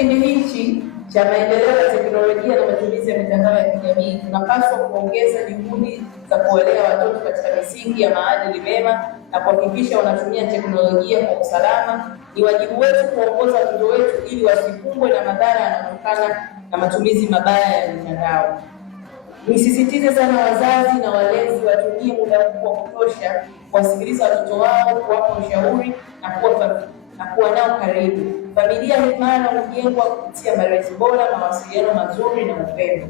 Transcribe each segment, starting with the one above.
kipindi hichi cha maendeleo ya teknolojia na matumizi ya mitandao ya kijamii, tunapaswa kuongeza juhudi za kuelea watoto katika misingi ya maadili mema na kuhakikisha wanatumia teknolojia kwa usalama. Ni wajibu wetu kuongoza watoto wetu ili wasikumbwe na madhara yanayotokana na matumizi mabaya ya mitandao. Nisisitize sana wazazi na walezi watumie muda wa kutosha kuwasikiliza watoto wao, kuwapa ushauri na kuwa nao karibu. Familia imara hujengwa kupitia malezi bora, mawasiliano mazuri na upendo.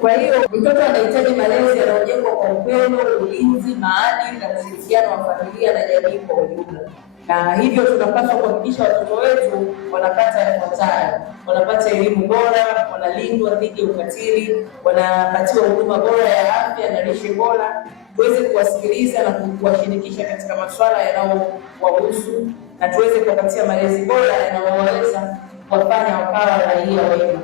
Kwa hiyo mtoto anahitaji malezi yanayojengwa kwa upendo, ulinzi, maadili na ushirikiano wa familia na jamii kwa ujumla. Na hivyo tunapaswa kuhakikisha watoto wetu wanapata yafuatayo: wanapata elimu bora, wanalindwa dhidi ya ukatili, wanapatiwa huduma bora ya afya na lishe bora, tuweze kuwasikiliza na kuwashirikisha katika masuala yanayowahusu, na tuweze kuwapatia malezi bora yanayowaweza kuwafanya wakawa raia wema.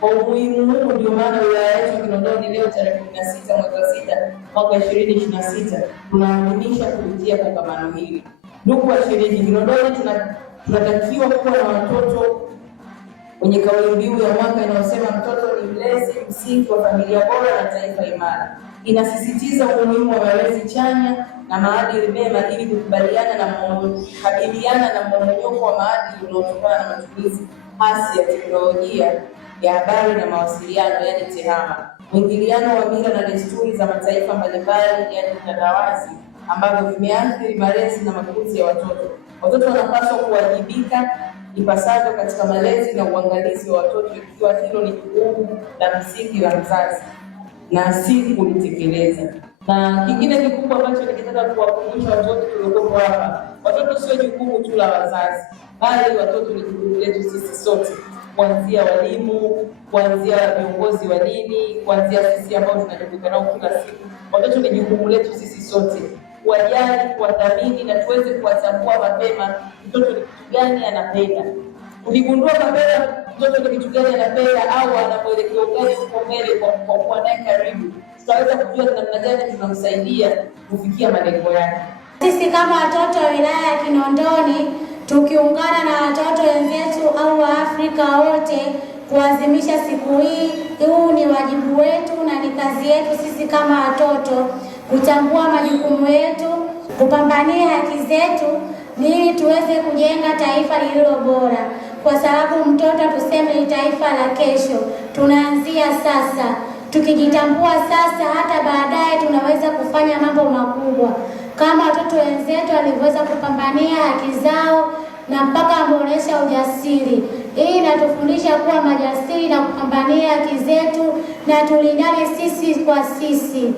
Kwa umuhimu huu ndio maana wilaya yetu ya Kinondoni leo tarehe 16 mwezi wa 6 mwaka 2026 tunaadhimisha kupitia kongamano hili. Ndugu washiriki, Kinondoni tunatakiwa kuwa na watoto wenye kauli mbiu ya mwaka inayosema mtoto ni mlezi, msingi wa familia bora na taifa imara. Inasisitiza umuhimu wa malezi chanya na maadili mema ili kukabiliana na mmomonyoko wa maadili unaotokana na matumizi hasi ya teknolojia ya habari na mawasiliano, yaani TEHAMA, mwingiliano wa mila na desturi za mataifa mbalimbali, yaani utandawazi, ambavyo vimeathiri malezi na makuzi ya watoto. Watoto wanapaswa kuwajibika ipasavyo katika malezi na uangalizi wa watoto, ikiwa hilo ni jukumu la msingi la mzazi na si kulitekeleza. Na kingine kikubwa ambacho nikitaka kuwakumbusha watoto tuliokuwa hapa, watoto sio jukumu tu la wazazi, bali watoto ni jukumu letu sisi sote, kuanzia walimu, kuanzia viongozi wa dini, kuanzia sisi ambao tunajikuta nao kila siku. Watoto ni jukumu letu sisi sote, kuwajali, kuwathamini na tuweze kuwatambua mapema mtoto ni kitu gani anapenda. Ukigundua mapema mtoto ni kitu gani anapenda au ana mwelekeo gani uko mbele kwa kuwa naye karibu, tutaweza kujua namna gani tunamsaidia kufikia malengo yake. Sisi kama watoto wa wilaya ya Kinondoni tukiungana na watoto wenzetu au Waafrika wote kuadhimisha siku hii, huu ni wajibu wetu na ni kazi yetu sisi kama watoto kutambua majukumu yetu, kupambania haki zetu ili tuweze kujenga taifa lililo bora, kwa sababu mtoto tuseme ni taifa la kesho. Tunaanzia sasa. Tukijitambua sasa, hata baadaye tunaweza kufanya mambo makubwa kama watoto wenzetu walivyoweza kupambania haki zao na mpaka kuonesha ujasiri. Hii inatufundisha kuwa majasiri na kupambania haki zetu na tulindane sisi kwa sisi.